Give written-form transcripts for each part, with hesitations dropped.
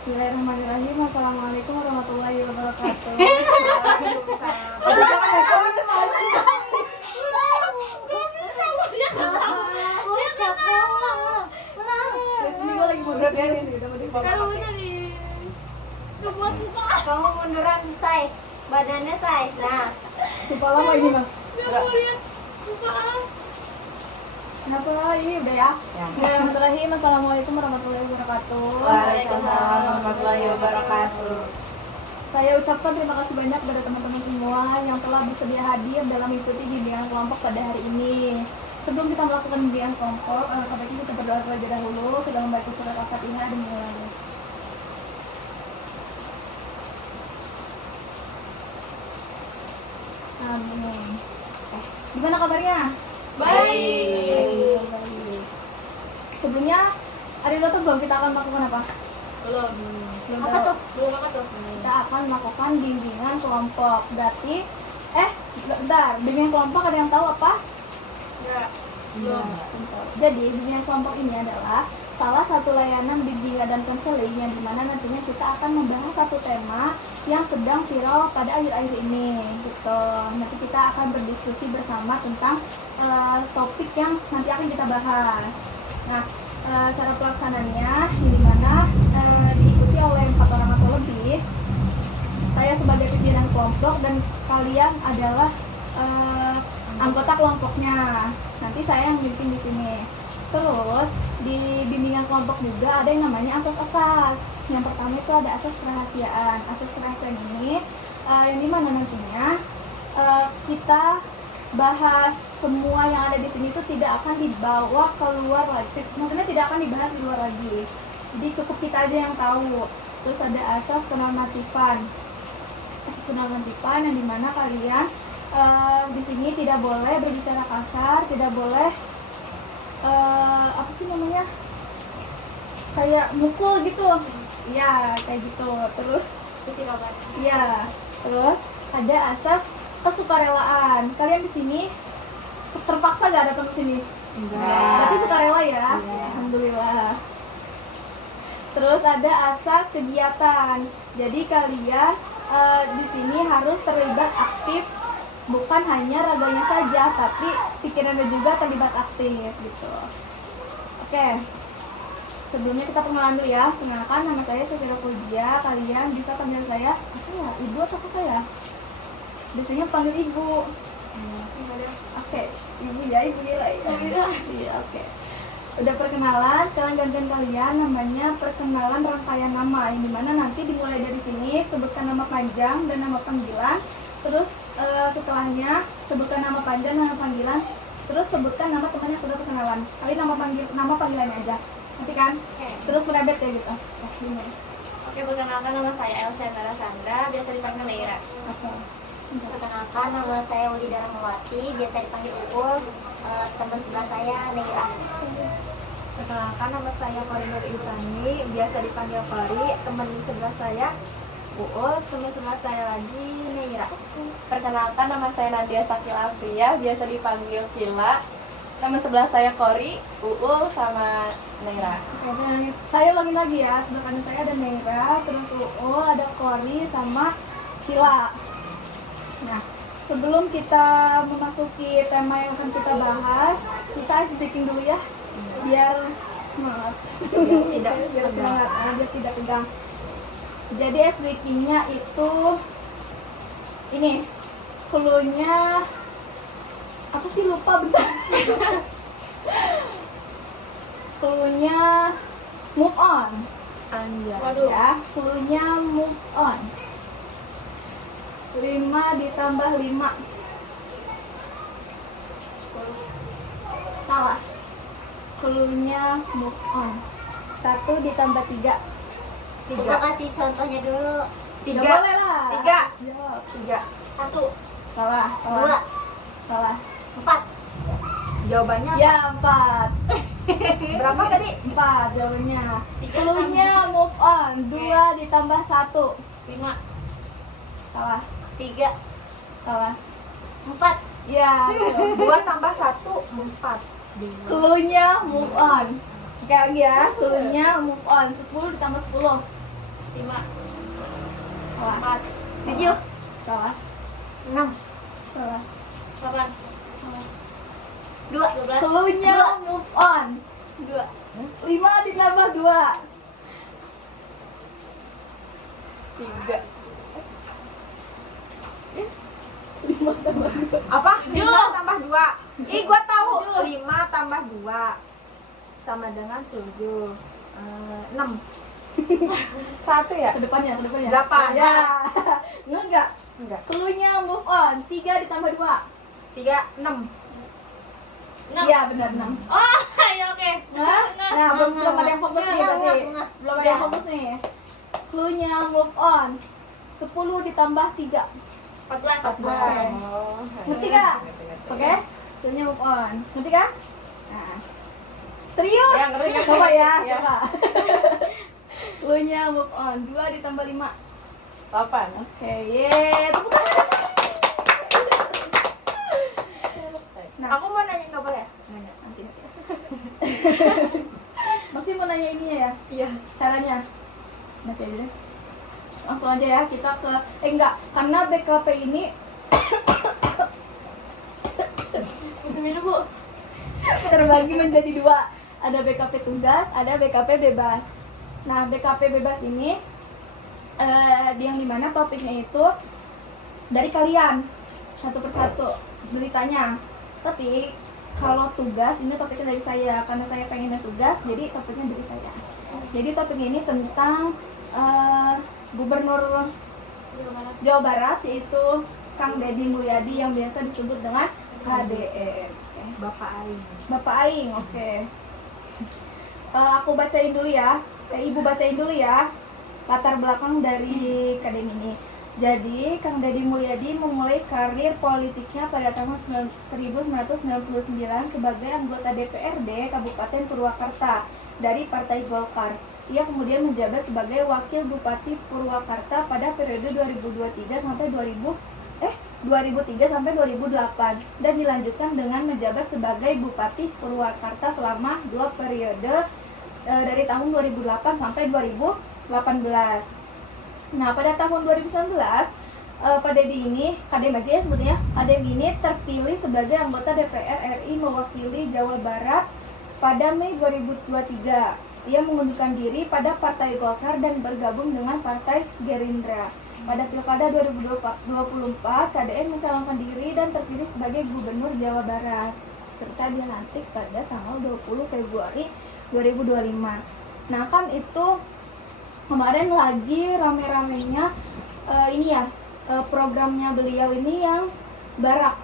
Bismillahirrahmanirrahim. Assalamualaikum warahmatullahi wabarakatuh. Kamu munduran, say. Badannya, say. Nah. Kepala mau ini mas? Nggak mau lihat. Kenapa? Ini udah ya? Bismillahirrahmanirrahim. Assalamualaikum warahmatullahi wabarakatuh. Waalaikumsalam warahmatullahi wabarakatuh. Saya ucapkan terima kasih banyak kepada teman-teman semua yang telah bersedia hadir dalam mengikuti bimbingan kelompok pada hari ini. Sebelum kita melakukan bimbingan kelompok, sebaiknya kita berdoa terlebih dahulu. Kita membaca surat Al-Fatihah dan mulai. Amin. Gimana kabarnya? Baik. Sebelumnya, hari itu belum kita akan melakukan apa? Belum. Apa tuh? Belum apa tuh? Kita akan melakukan bimbingan kelompok. Berarti, bentar, bimbingan kelompok ada yang tahu apa? Enggak. Belum. Jadi, bimbingan kelompok ini adalah salah satu layanan bimbingan dan konseling yang dimana nantinya kita akan membahas satu tema yang sedang viral pada akhir-akhir ini gitu. Nanti kita akan berdiskusi bersama tentang topik yang nanti akan kita bahas. Nah, cara pelaksananya dimana diikuti oleh 4 orang atau lebih. Saya sebagai pimpinan kelompok dan kalian adalah anggota kelompoknya. Nanti saya yang mimpin di sini. Terus di bimbingan kelompok juga ada yang namanya asas-asas. Yang pertama itu ada asas kerahasiaan. Asas kerahasiaan ini yang dimana nantinya kita bahas semua yang ada di sini itu tidak akan dibawa keluar lagi. Maksudnya tidak akan dibahas di luar lagi. Jadi cukup kita aja yang tahu. Terus ada asas kenormatifan. Asas kenormatifan yang dimana kalian di sini tidak boleh berbicara kasar, tidak boleh apa sih namanya, kayak mukul gitu, ya kayak gitu. Terus ya, terus ada asas kesukarelaan. Kalian di sini terpaksa gak datang ke sini? Enggak. Tapi sukarela ya? Iya. Alhamdulillah. Terus ada asas kegiatan. Jadi kalian di sini harus terlibat aktif, bukan hanya raganya saja, tapi pikirannya juga terlibat aktif gitu. Oke. Sebelumnya kita perkenalan dulu ya. Perkenalkan, nama saya Syafira Fauzia. Kalian bisa panggil saya apa ya? Ibu atau kakak ya? Biasanya panggil ibu. Oke, ibu ya, ibu ya. Iya, oke. Udah perkenalan, sekarang gantian kalian namanya perkenalan rangkaian nama. Yang dimana nanti dimulai dari sini, sebutkan nama panjang dan nama panggilan. Terus setelahnya sebutkan nama panjang dan nama panggilan. Terus sebutkan nama teman yang sudah perkenalan. Kali nama panggilannya aja. Nanti kan? Terus merebet kayak gitu. Oke, perkenalkan nama saya Elsa Nara Sandra, biasa dipanggil Leira. Oke. Perkenalkan nama saya Widi Darmawati, biasa dipanggil Uul. Teman sebelah saya Leira. Perkenalkan nama saya Korinur Insani, biasa dipanggil Kori. Teman sebelah saya Uul, teman sebelah saya lagi Neira. Perkenalkan nama saya Nadia Sakil Afria, biasa dipanggil Vila. Nama sebelah saya Kori, Uul, sama Neira. Oke, saya ulangin lagi ya. Sebelah kanan saya ada Neira, terus ada Kori sama Kila. Nah, sebelum kita memasuki tema yang akan kita bahas, kita ice breaking dulu ya, biar semangat. Biar semangat, biar tidak tegang. Jadi ice breakingnya itu ini, cluenya apa sih, lupa bentar. Cluenya move on. Anjay. Ya, cluenya move on. 5 ditambah 5. Salah. Cluenya move on. 1 ditambah 3. Coba kasih contohnya dulu. Tidak boleh lah. 3. Jawab. 3. 1, Salah. 2, Salah. 4. Jawabannya Ya, 4. berapa tadi? 4 jawabannya. Cluenya move on. 2 ditambah 1. 5, Salah. 3, Salah. 4. Ya. 2 tambah 1, 4. Cluenya move on. Oke lagi ya. Cluenya move on. 10 ditambah 10. 5, Salah. 7, Salah. 6, Salah. 8, 2, 12, Cluenya move on. 2, 5 ditambah 2. 3. 5 tambah 2. Apa? 5 7. tambah 2. Ih, gua tahu. 5 tambah 2 sama dengan 7. 6. 1 ya? Ke depannya. Berapa? Ya. Enggak. Enggak. Cluenya move on. 3 ditambah 2. 3, 6. 6. Iya, benar 6. Oh, ya oke. Nah, belum ada yang fokus nih berarti. Belum ada yang fokus nih. Cluenya move on. 10 ditambah 3. 14. 14. Oh. Ngerti gak? Oke? Cluenya move on. Ngerti gak? Nah. Serius? Ya, ngerti kan? Coba ya, Ya. coba. Cluenya move on. 2 ditambah 5. 8. Oke, yeay. Tepuk tangan. Nah, Aku mau nanya nggak boleh? nanya nanti. Masih mau nanya ininya ya? Iya. Caranya? Nanti aja deh. Langsung aja ya kita ke enggak, karena BKP ini Minum, Bu. terbagi menjadi 2. Ada BKP tugas, ada BKP bebas. Nah, BKP bebas ini yang dimana topiknya itu dari kalian satu persatu beritanya. Tapi kalau tugas ini topiknya dari saya karena saya pengennya tugas, jadi topiknya dari saya. Jadi topik ini tentang Gubernur Jawa Barat, yaitu Kang Deddy Mulyadi yang biasa disebut dengan KDM. Oke. Bapak Aing. Bapak Aing, oke. Aku bacain dulu ya. Ibu bacain dulu ya latar belakang dari KDM ini. Jadi, Kang Deddy Mulyadi memulai karir politiknya pada tahun 1999 sebagai anggota DPRD Kabupaten Purwakarta dari Partai Golkar. Ia kemudian menjabat sebagai Wakil Bupati Purwakarta pada periode 2003 sampai 2008 dan dilanjutkan dengan menjabat sebagai Bupati Purwakarta selama 2 periode dari tahun 2008 sampai 2018. Nah, pada tahun 2019 Pak Deddy ini, KDM aja ya sebutnya, KDM ini terpilih sebagai anggota DPR RI mewakili Jawa Barat pada Mei 2023. Ia mengundurkan diri pada Partai Golkar dan bergabung dengan Partai Gerindra. Pada Pilkada 2024, KDM mencalonkan diri dan terpilih sebagai Gubernur Jawa Barat, serta dilantik pada tanggal 20 Februari 2025. Nah, kan itu kemarin lagi rame-ramenya ini ya, programnya beliau ini yang barak.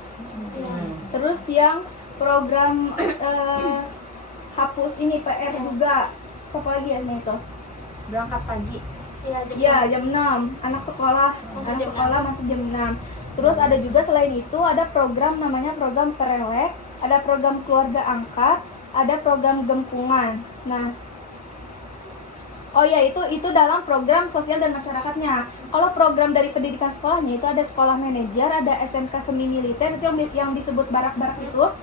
Terus yang program hapus ini PR juga. Siapa lagi ya nih itu? Berangkat pagi. Ya, jam 6. Anak sekolah masuk jam 6. Terus ada juga selain itu ada program namanya program Perelek, ada program keluarga angkat, ada program gempungan. Nah, oh ya, itu dalam program sosial dan masyarakatnya. Kalau program dari pendidikan sekolahnya itu ada sekolah manajer, ada SMK semi militer, itu yang disebut barak-barak itu,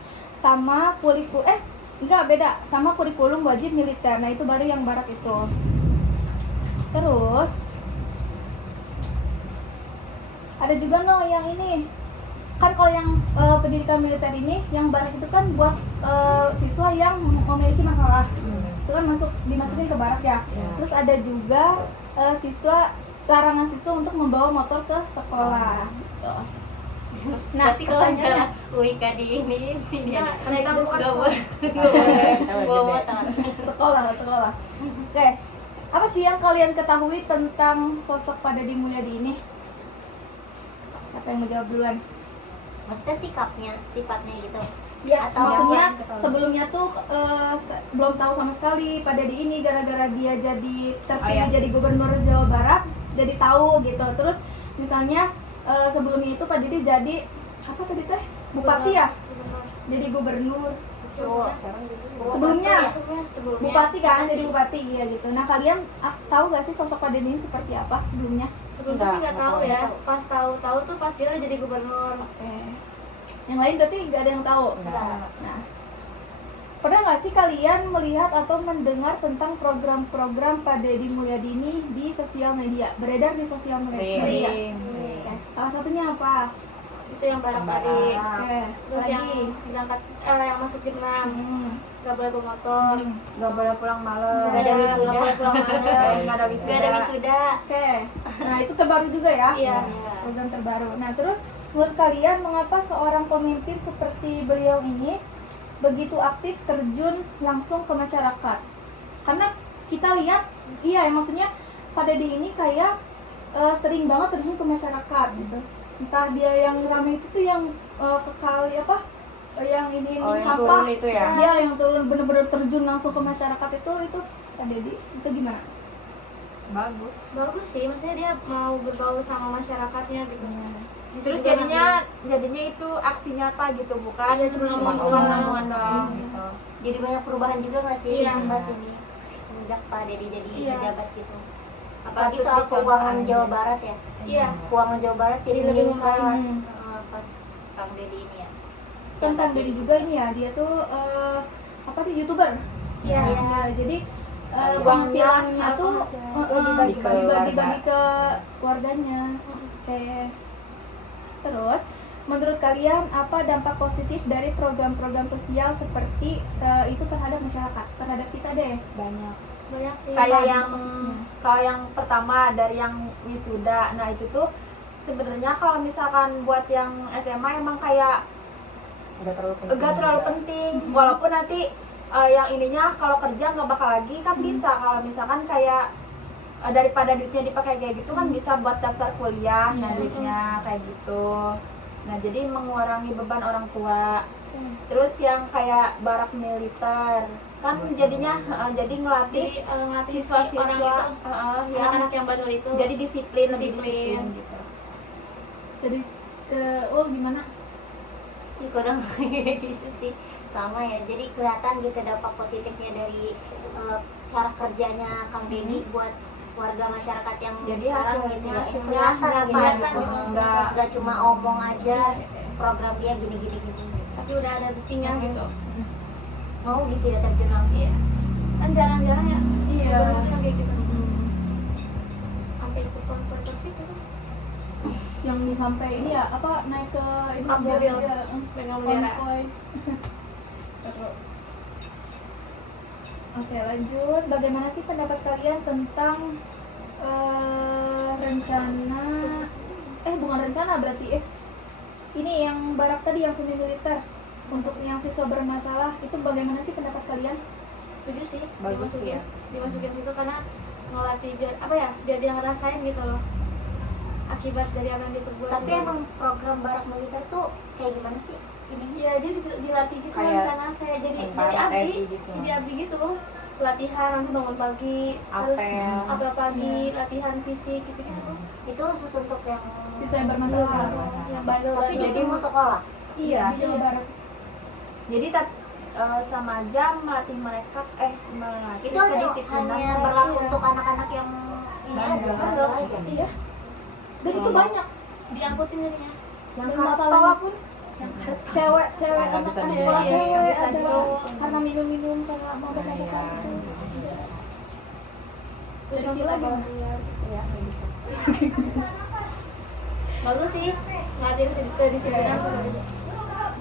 sama sama kurikulum wajib militer. Nah, itu baru yang barak itu. Terus ada juga yang ini. Kan kalau yang pendidikan militer ini, yang barak itu kan buat siswa yang memiliki masalah. Itu kan dimasukin ke barak ya. Terus ada juga larangan siswa untuk membawa motor ke sekolah. Gitu. Nah, Berarti kalau misalnya UIK di ini dia nggak boleh bawa motor. sekolah. Oke. Apa sih yang kalian ketahui tentang sosok Pak Deddy Mulyadi ini? Siapa yang menjawab duluan? Maksudnya sifatnya gitu. Ya, Atau maksudnya yang sebelumnya tuh belum tahu sama sekali Pak Deddy ini, gara-gara dia jadi terpilih jadi Gubernur Jawa Barat, jadi tahu gitu. Terus misalnya sebelumnya itu Pak Deddy jadi apa tadi teh? Bupati ya? Jadi gubernur. Sebelumnya Bupati kan, jadi bupati ya gitu. Nah, kalian tahu gak sih sosok Pak Deddy ini seperti apa sebelumnya? Sebelumnya sih nggak tahu ya. Pas tahu tuh pas dia udah jadi gubernur. Oke. Yang lain berarti nggak ada yang tahu. Enggak. Nah, Pernah nggak sih kalian melihat atau mendengar tentang program-program Pak Deddy Mulyadi di sosial media, beredar di sosial media? Oke. Salah satunya apa? Itu yang barang tadi. Oke. Terus yang Lagi. berangkat yang masuk jam 6 nggak boleh bawa motor. Nggak boleh pulang malam. Nggak ada wisuda. Nggak boleh pulang malam. Nggak ada Gak ada wisuda. Oke. Nah, itu terbaru juga ya? Iya. Program terbaru. Nah, terus menurut kalian mengapa seorang pemimpin seperti beliau ini begitu aktif terjun langsung ke masyarakat? Karena kita lihat, iya ya, maksudnya Pak Deddy ini kayak sering banget terjun ke masyarakat gitu. Entah dia yang ramai itu tuh yang ke kali apa, yang ini yang sampah turun itu ya? Iya, yang turun bener-bener terjun langsung ke masyarakat itu Pak Deddy itu gimana? Bagus. Bagus sih, maksudnya dia mau berbaur sama masyarakatnya gitu. Terus jadinya itu aksi nyata gitu, bukan Iya, cuma omongan doang gitu. Jadi banyak perubahan juga nggak sih Iya. pas ini semenjak Pak Deddy jadi Iya. pejabat gitu. Apalagi Patut soal dicontoh keuangan aja. Jawa Barat ya. Iya. Keuangan Jawa Barat jadi Jadi lebih meningkat membaik. pas Kang Deddy ini ya. Kan Kang Deddy juga ini ya, dia tuh apa sih, YouTuber. Iya. Ya, jadi Uangnya, penghasilannya tuh dibagi ke dibagi ke keluarganya. Oke. Terus, menurut kalian apa dampak positif dari program-program sosial seperti itu terhadap masyarakat, terhadap kita deh? Banyak. Banyak sih. Kayak Apa yang maksudnya? kalau yang pertama dari yang wisuda, nah itu tuh sebenarnya kalau misalkan buat yang SMA emang kayak gak terlalu penting, walaupun nanti yang ininya kalau kerja nggak bakal lagi kan bisa. Kalau misalkan kayak daripada duitnya dipakai kayak gitu kan bisa buat daftar kuliah, nah duitnya kayak gitu. Nah jadi mengurangi beban orang tua. Terus yang kayak barak militer kan jadinya jadi ngelatih Jadi ngelatih si siswa-siswa orang itu, yang anak-anak yang bandel itu. jadi disiplin, lebih Disiplin. disiplin gitu. Jadi gimana? Ya, kurang gitu sih, sama ya. Jadi kelihatan gitu dampak positifnya dari cara kerjanya Kang Deddy buat warga masyarakat yang Jadi sekarang gitu ya. hasilnya Kelihatan nyata gitu, ya, nggak cuma omong aja program dia gini-gini gitu. Tapi udah ada buktinya gitu. Mau gitu ya terjun langsung. Iya. Kan jarang-jarang ya. Iya. Gubernur tuh yang kayak gitu. Sampai ikut konfer sih gitu. Yang sampai ini ya, apa, naik ke ini Up mobil. ya, Pegang bendera. konvoy. Seru. Oke, lanjut. Bagaimana sih pendapat kalian tentang rencana bukan rencana berarti ini yang barak tadi, yang semi militer untuk yang siswa bermasalah, itu bagaimana sih pendapat kalian? Setuju sih. Bagus dimasukin, ya. dimasukin situ karena ngelatih biar apa ya, biar dia ngerasain gitu loh akibat dari apa yang dia perbuat. Tapi gitu. emang program barak militer tuh kayak gimana sih ini? Iya, dia dilatih gitu Kayak di sana, kayak jadi tentara abdi, TNI gitu. jadi abdi gitu. Pelatihan nanti bangun pagi, harus Apel. apel pagi, latihan fisik gitu-gitu. Itu khusus untuk yang Siswa yang bermasalah. Yang bandel tapi di bandel. semua sekolah. Iya, di Jawa Barat. Jadi sama aja melatih mereka melatih Itu hanya kedisiplinan mereka. berlaku Iya. untuk anak-anak yang ini aja, Bandel. bandel aja. Iya. Dan itu banyak. Diangkutin jadinya. yang Dan kartol masalahnya pun cewek Nggak anak bisa anak di- sekolah iya, cewek nggak bisa ada di- karena minum karena mabok-mabokan Iya. itu. Terus Dari yang kecil lagi. Ya, kayak gitu. bagus sih ngelatih kedisiplinan.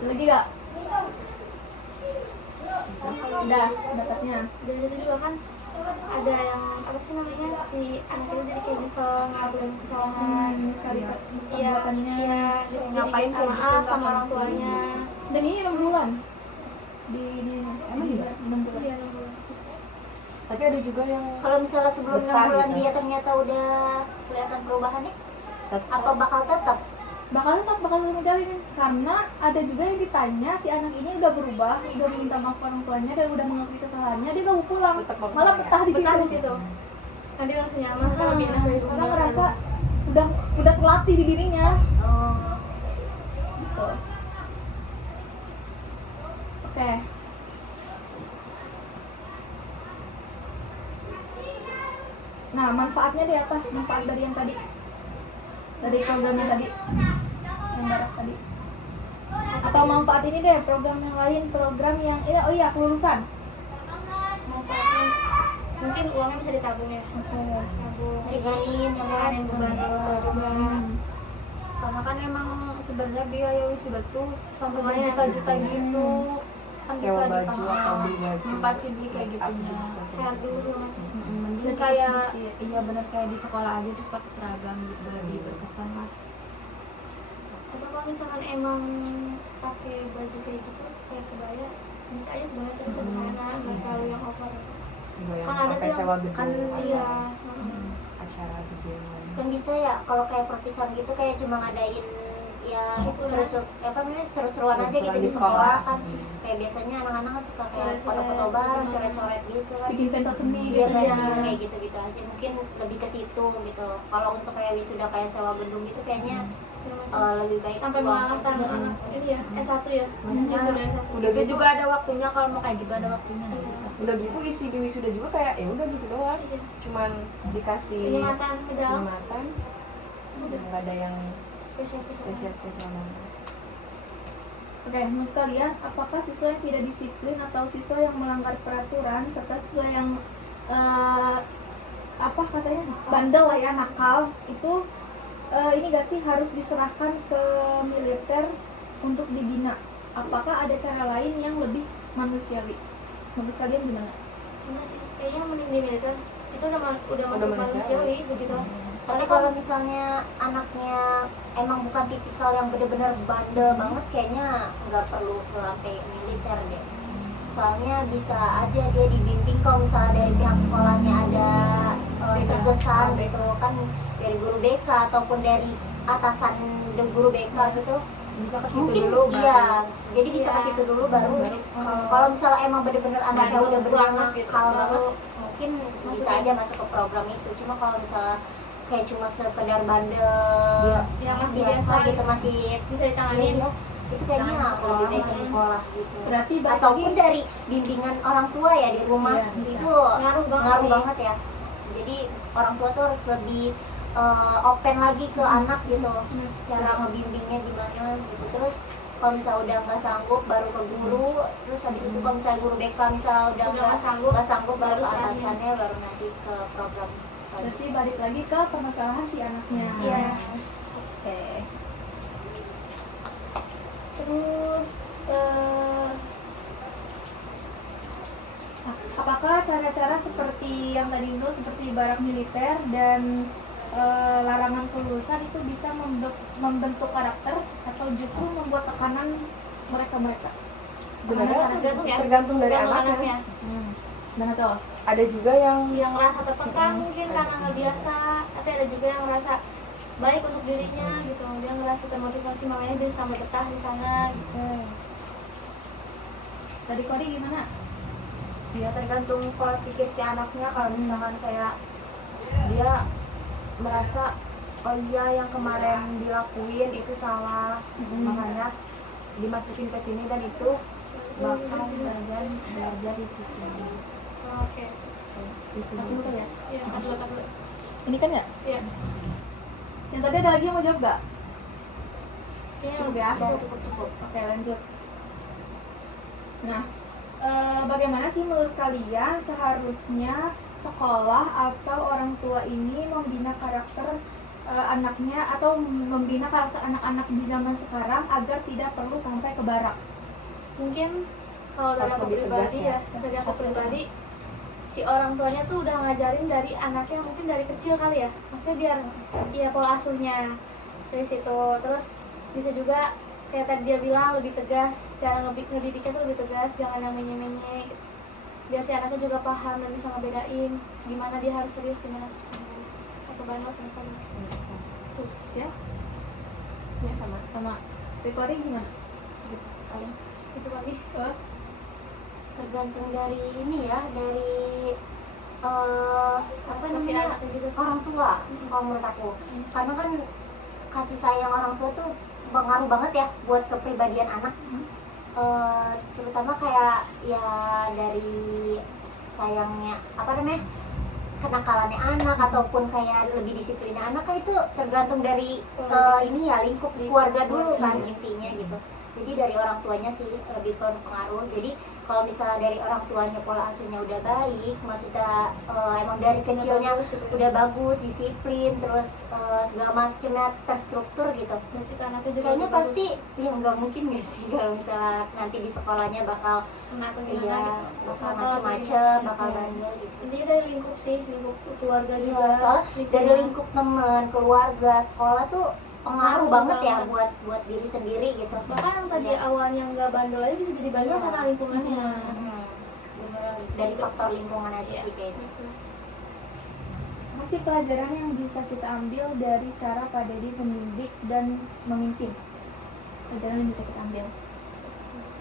Lagi gak? Udah dapatnya. Dan itu juga kan ada yang apa sih namanya, si anak itu jadi kayak bisa ngakuin kesalahan. Sekali Iya, perbuatannya. iya, terus Ngapain ngapain kayak gitu, maaf sama nggak orang tuanya. Dan ini 6 bulan. Di ini. Emang iya? 6 bulan. Iya, 6 bulan. Terus Tapi ada juga yang Kalau misalnya sebelum 6 Betah bulan gitu. dia ternyata udah kelihatan perubahannya, tetap apa bakal tetap? bakal menjalin, karena ada juga yang ditanya si anak ini udah berubah, udah minta maaf ke orang tuanya dan udah mengakui kesalahannya, dia gak mau pulang, Tetap mau malah kesana. betah di betah di situ. situ. Nanti langsung nyaman kan lebih enak dari Karena rumah. merasa udah terlatih di dirinya. Oh, Gitu. Oke. Nah, manfaatnya deh apa? Manfaat dari yang tadi, dari programnya tadi, yang barat tadi. Apa atau manfaat ini deh, program yang lain, program yang oh iya kelulusan. Manfaatnya mungkin uangnya bisa ditabung ya. Tabung. Ringanin beban orang tua juga. Karena kan emang sebenarnya biaya wisuda tuh sampai Lumayan. berjuta-juta gitu. Kan Sewa bisa baju atau beli baju. pasti beli kayak gitunya. Kado segala macam. Mending kayak iya bener kayak di sekolah aja terus pakai seragam gitu lebih berkesan lah. Atau kalau misalkan emang pakai baju kayak gitu kayak kebaya bisa aja sebenarnya tapi sederhana, nggak terlalu yang over. Yang Kan ada pakai tuh sewa yang- gedung kan Iya. acara gede. Kan bisa ya kalau kayak perpisahan gitu kayak cuma ngadain ya seru-seruan aja gitu di sekolah kan. Kayak biasanya anak-anak kan suka kayak Coret-coret. foto-foto bareng, coret-coret gitu kan. Bikin pentas seni Biar biasanya. kayak gitu-gitu aja, mungkin lebih ke situ gitu. Kalau untuk kayak wisuda kayak sewa gedung gitu kayaknya Segala macam. lebih baik Sampai uang. mengalahkan anak ini ya S1 ya. Maksudnya Wisuda S1. udah gitu juga ada waktunya kalau mau kayak gitu ada waktunya. Udah gitu isi di wisuda juga kayak ya udah gitu doang. Iya. Cuman dikasih Penyematan medal penyematan. Nggak ada yang spesial-spesial. spesial banget. Oke, menurut kalian apakah siswa yang tidak disiplin atau siswa yang melanggar peraturan serta siswa yang apa katanya bandel lah ya, nakal itu ini gak sih harus diserahkan ke militer untuk dibina? Apakah ada cara lain yang lebih manusiawi? Menurut kalian gimana? Enggak sih, kayaknya mending di militer itu udah masuk manusiawi. manusiawi segitu. Tapi kalau misalnya anaknya emang bukan tipikal yang bener-bener bandel banget, kayaknya nggak perlu ke sampai militer deh. Soalnya bisa aja dia dibimbing kalau misalnya dari pihak sekolahnya ada tegesan gitu kan dari guru BK ataupun dari atasan guru BK gitu. Bisa ke situ Mungkin dulu iya, jadi bisa Iya. ke situ dulu baru. Kalau misalnya emang bener-bener anaknya Bandel udah bener-bener banget gitu, nakal baru banget, mungkin bisa aja masuk ke program itu. Cuma kalau misalnya kayak cuma sekedar bandel Yang masih biasa biasa gitu masih bisa ditanganin. iya, itu kayaknya Jangan sekolah. lebih baik ke sekolah gitu. Berarti balik Ataupun lagi- dari bimbingan orang tua ya di rumah Iya, bisa. itu Ngaruh banget ngaruh sih. banget ya. Jadi orang tua tuh harus lebih open lagi ke anak gitu, cara ngebimbingnya gimana gitu. Terus kalau misalnya udah nggak sanggup baru ke guru, terus habis itu kalau misalnya guru BK misalnya udah nggak sanggup baru ke atasannya, baru nanti ke program. Berarti balik lagi ke permasalahan si anaknya. Iya. Oke. Terus apakah cara-cara seperti yang tadi itu seperti barak militer dan larangan kelulusan itu bisa membentuk karakter atau justru membuat tekanan mereka-mereka? Sebenarnya Tergantung ya. tergantung dari Tergantung anaknya. Nah, tahu. Ada juga yang Yang ngerasa tertekan mungkin karena nggak biasa, tapi ada juga yang ngerasa baik untuk dirinya gitu. Dia ngerasa termotivasi makanya dia sampai betah di sana gitu. Tadi Kori gimana? Ya tergantung pola pikir si anaknya. Kalau misalkan kayak dia merasa oh iya yang kemarin dilakuin itu salah, makanya dimasukin ke sini dan itu bakal belajar di situ. Oke. Di sini. Aku dulu ya. Iya, tar dulu. Ini kan ya? Iya. Yang tadi ada lagi yang mau jawab gak? Kayaknya Cukup lebih ya? Dan cukup. Oke, lanjut. Nah, bagaimana sih menurut kalian seharusnya sekolah atau orang tua ini membina karakter anaknya atau membina karakter anak-anak di zaman sekarang agar tidak perlu sampai ke barak? mungkin kalau dari Harus aku lebih tegas pribadi ya. ya, dari aku pribadi si orang tuanya tuh udah ngajarin dari anaknya mungkin dari kecil kali ya, maksudnya biar ya pola asuhnya dari situ. Terus bisa juga kayak tadi dia bilang lebih tegas, cara ngedidiknya tuh lebih tegas, jangan yang menye-menye gitu. Biar si anaknya juga paham dan bisa ngebedain gimana dia harus serius, gimana harus bercanda atau banget tuh ya. Ya sama. Recording gimana? Kalian? Itu kami Tergantung dari ini ya, dari apa si namanya anaknya juga sih. orang tua kalau menurut aku. Karena kan kasih sayang orang tua tuh pengaruh banget ya buat kepribadian anak. Terutama kayak ya dari sayangnya apa namanya kenakalannya anak ataupun kayak lebih disiplinnya anak kan itu tergantung dari ini ya lingkup keluarga dulu kan intinya gitu. Jadi dari orang tuanya sih lebih berpengaruh. Jadi kalau misalnya dari orang tuanya pola asuhnya udah baik, maksudnya emang dari kecilnya udah bagus, disiplin, terus segala macamnya terstruktur gitu. Berarti kan anaknya juga Kayaknya bagus. pasti ya nggak mungkin gak sih kalau misalnya nanti di sekolahnya bakal Kena atau gimana iya gitu. bakal Nakal atau macem-macem, gimana. bakal bandel gitu. Intinya dari lingkup sih, lingkup keluarga Iya, juga. soalnya dari lingkungan. lingkup teman, keluarga, sekolah tuh pengaruh Pengaruh banget ya banget. buat diri sendiri gitu. Bahkan yang tadi Iya. awalnya nggak bandel aja bisa jadi bandel Iya. karena lingkungannya. Beneran dari faktor lingkungan aja Iya. sih kayaknya. Masih pelajaran yang bisa kita ambil dari cara Pak Dedi mendidik dan memimpin. Pelajaran yang bisa kita ambil.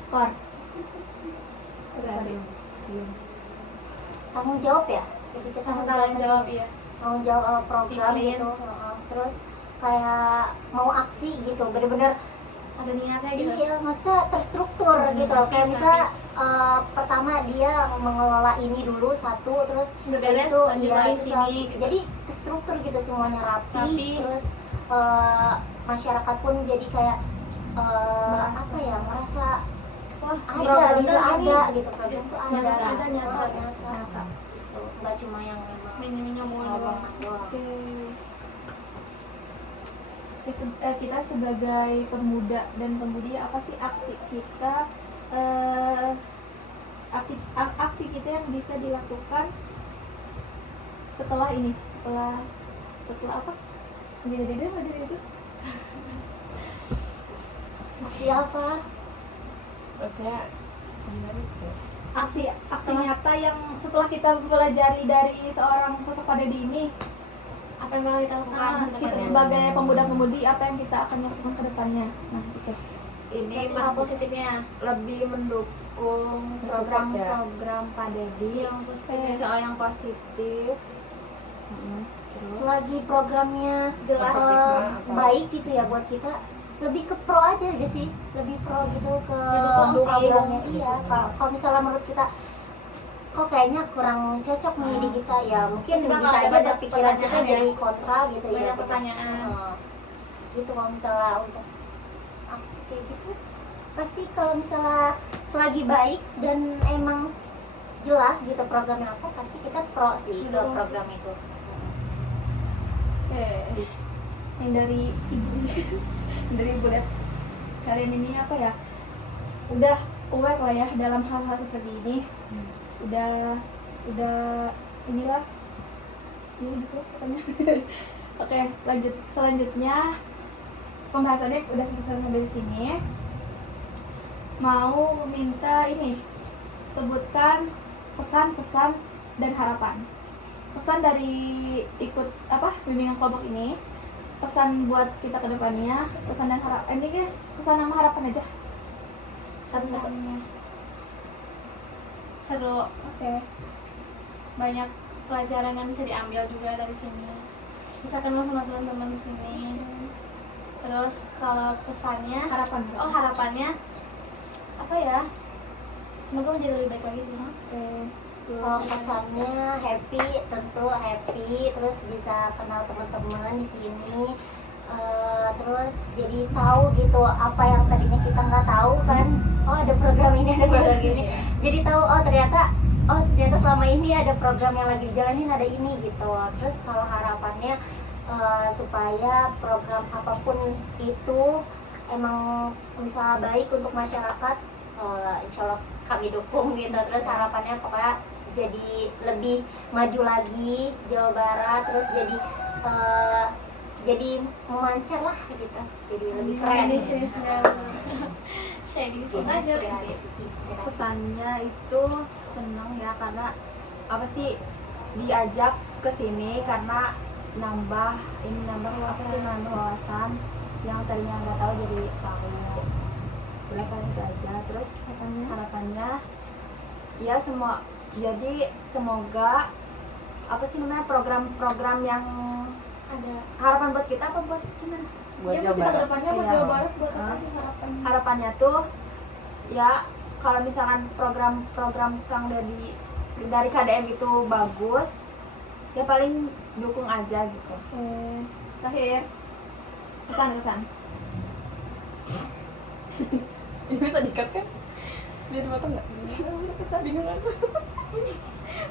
Kor. Tanggung jawab ya. Jadi kita Tanggung harus jawab ya. tanggung jawab sama program Disiplin. gitu. Terus kayak mau aksi gitu, bener-bener Ada niatnya gitu. iya, maksudnya terstruktur gitu. Kayak misalnya pertama dia mengelola ini dulu satu, terus Udah habis beres, itu lanjut iya, lagi terus sini, lagi. gitu. Jadi terstruktur gitu, semuanya rapi. Rapi. Terus masyarakat pun jadi kayak apa ya, merasa Wah, ada gitu, bener ada nih. gitu, program tuh ada, Nyata, ada, nyata. nyata. Tuh, nggak cuma yang memang Minyak-minyak doang. ngomongan doang. Oke. Oke, kita sebagai pemuda dan pemudi, apa sih aksi kita aksi kita yang bisa dilakukan setelah ini, setelah apa? Beda-beda itu. Aksi apa? Maksudnya menarik sih. Aksi nyata yang setelah kita mempelajari dari seorang sosok Pak Dedi ini, Apa yang bakal kita lakukan? kita sebagai pemuda-pemudi apa yang kita akan lakukan ke depannya. Nah, itu. Ini hal positifnya. lebih mendukung Support ya. program-program Pak Dedi Yang positif. yang positif. Terus Selagi programnya Jelas. baik gitu ya buat kita, lebih ke pro aja gak sih, lebih pro gitu ke Didukung sih. programnya. Iya, kalau misalnya menurut kita kok kayaknya kurang cocok nih di kita, ya mungkin Pasti bakal bisa ada aja banyak berpikiran kita pertanyaan ya. jadi kontra gitu ya. Banyak pertanyaan. Gitu kalau misalnya untuk aksi kayak gitu, pasti kalau misalnya selagi baik dan emang jelas gitu programnya apa, pasti kita pro sih ke Didukung sih. program itu. Oke. Yang dari ibu dari bulat kalian ini apa ya? Udah aware lah ya dalam hal-hal seperti ini. Udah inilah. Ini gitu pokoknya. Oke, lanjut selanjutnya pembahasannya udah selesai sampai di sini. Mau minta ini sebutkan pesan-pesan dan harapan. Pesan dari ikut bimbingan kelompok ini, pesan buat kita ke depannya, pesan dan harapan. Ini kan pesan sama harapan aja. Satu-satu. Pesannya seru, Oke. banyak pelajaran yang bisa diambil juga dari sini. Bisa kenal sama teman-teman di sini. Terus kalau pesannya, Harapan. harapannya apa ya? Semoga menjadi lebih baik lagi sih. Oke. Kalau kesannya happy, tentu happy, terus bisa kenal teman-teman di sini, terus jadi tahu gitu apa yang tadinya kita nggak tahu kan, oh ada program ini, ada program ini, jadi tahu oh ternyata selama ini ada program yang lagi dijalanin, ada ini gitu. Terus kalau harapannya supaya program apapun itu emang bisa baik untuk masyarakat, insya Allah kami dukung gitu. Terus harapannya pokoknya jadi lebih maju lagi Jawa Barat, terus jadi memancar lah gitu, jadi lebih keren. Sharing aja. pesannya itu seneng ya, karena apa sih diajak ke sini karena nambah wawasan yang tadinya nggak tahu jadi tahu. Udah paling itu aja. Terus harapannya ya semoga apa sih namanya program-program yang Ada harapan buat kita apa buat gimana? Buat Ya, Jawa kita Barat. ke depannya buat Iya. Jawa Barat buat apa nih harapannya? Harapannya tuh ya kalau misalkan program-program Kang Dedi dari KDM itu bagus, ya paling dukung aja gitu. Oke. Terakhir. Pesan. Ini bisa dikat kan? Dia dipotong nggak? Udah bisa bingung aku.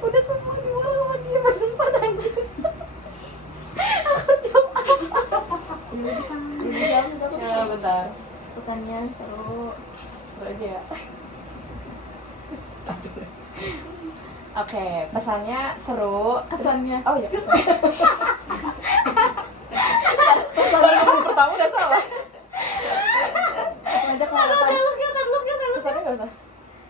Udah semua diulang sama dia bersempat anjir. Aku coba. Ya bentar. Pesannya seru. Seru aja ya. Oke, pesannya seru. Kesannya. Oh iya. Pesan yang pertama udah salah. Langsung aja kalau apa? Pesannya nggak usah.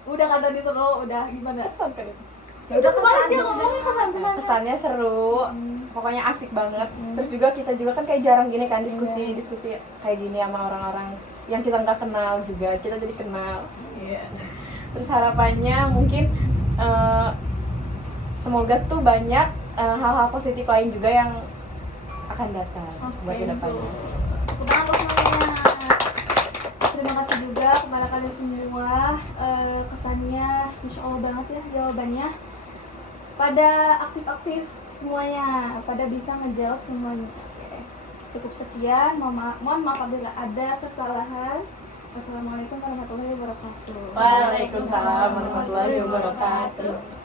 Udah kan tadi seru, udah gimana? Pesan kan itu. Ya udah kesan. Dia ngomongnya kesan-kesan. Pesannya seru, pokoknya asik banget. Terus juga kita juga kan kayak jarang gini kan diskusi kayak gini sama orang-orang yang kita nggak kenal juga, kita jadi kenal. Terus harapannya mungkin semoga tuh banyak hal-hal positif lain juga yang akan datang buat kedepannya. Tepuk tangan untuk semuanya. Terima kasih juga kepada kalian semua. Kesannya insya Allah banget ya jawabannya. Pada aktif-aktif semuanya, pada bisa ngejawab semuanya. Oke. Cukup sekian. Mohon maaf apabila ada kesalahan. Wassalamualaikum warahmatullahi wabarakatuh. Waalaikumsalam warahmatullahi wabarakatuh.